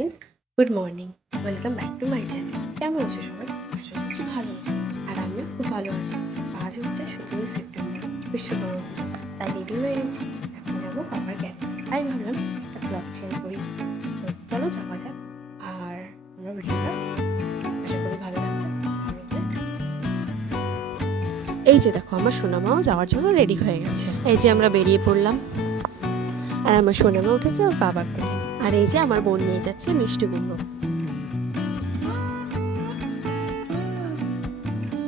Everyone, good morning. Welcome back to my channel. কেমন আছো সবাই? আশা করছি ভালো আছো। আর আমিও খুব ভালো আছি। আজ হচ্ছে 17 সেপ্টেম্বর, বিশ্বকর্মা পুজো। তাই রেডি হয়ে গেছি। এখন যাবো বাবার ক্যাটে। তাই ভাবলাম একটা ব্লগ শেয়ার করি। তো চলো যাওয়া যাক। আর আমরা ভিডিওটা আশা করি ভালো লাগবে। এই যে দেখো, আমার সোনামাও যাওয়ার জন্য রেডি হয়ে গেছে। এই যে আমরা বেরিয়ে পড়লাম। আর আমার সোনামা উঠেছে ওর বাবার কোলে। আর এই যে আমার বোন নিয়ে যাচ্ছে মিষ্টি কুমড়ো।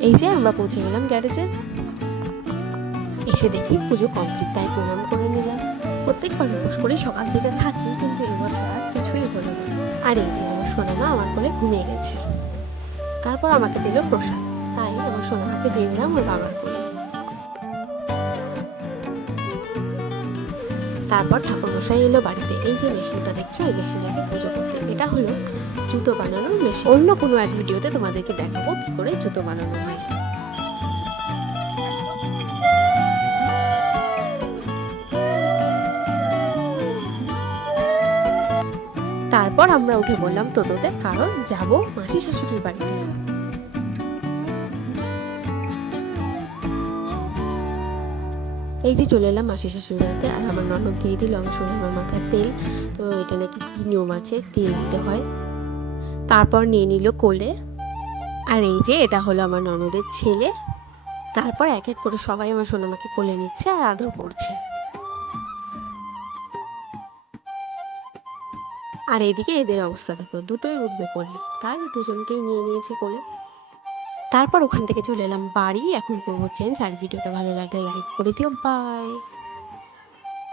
এই যে আমরা পৌঁছে গেলাম গ্যারেজে। এসে দেখি পুজো কমপ্লিট, তাই প্রণাম করে নিলাম। প্রত্যেকবার উপোস করে সকাল থেকে থাকি, কিন্তু এবছর আর কিছুই হলো না। আর এই যে আমার সোনামা আমার কোলে ঘুমিয়ে গেছে। তারপর আমাকে দিল প্রসাদ, তাই আমার সোনামাকে দিয়ে দিলাম ওর বাবার কোলে। তারপর ঠাকুরমশাই এলো বাড়িতে। এই যে মেশিনটা দেখছো, এই মেশিনটাকে পুজো করতে। এটা হলো জুতো বানানোর মেশিন। অন্য কোনো এক ভিডিওতে তোমাদেরকে দেখাবো কি করে জুতো বানানো হয়। তারপর আমরা উঠে বললাম টোটোতে, কারণ যাব মাসি শাশুড়ির বাড়িতে। এই যে চলে এলাম মাসি শাশুড়ির বাড়িতে। আর আমার ননদ দিয়ে দিল আমার সোনামার মাথায় তেল। তো এটা নাকি কি নিয়ম আছে, তেল দিতে হয়। তারপর নিয়ে নিল কোলে। আর এই যে এটা হলো আমার ননদের ছেলে। তারপর এক এক করে সবাই আমার সোনামাকে কোলে নিচ্ছে আর আদর করছে। আর এদিকে এদের অবস্থা দেখো, দুটোই উঠবে কোলে, তাই দুজনকেই নিয়ে নিয়েছে কোলে। তারপর ওখান থেকে চলে এলাম বাড়ি। এখন করবো চেঞ্জ। আর ভিডিওটা ভালো লাগলে লাইক করে দিও। বাই।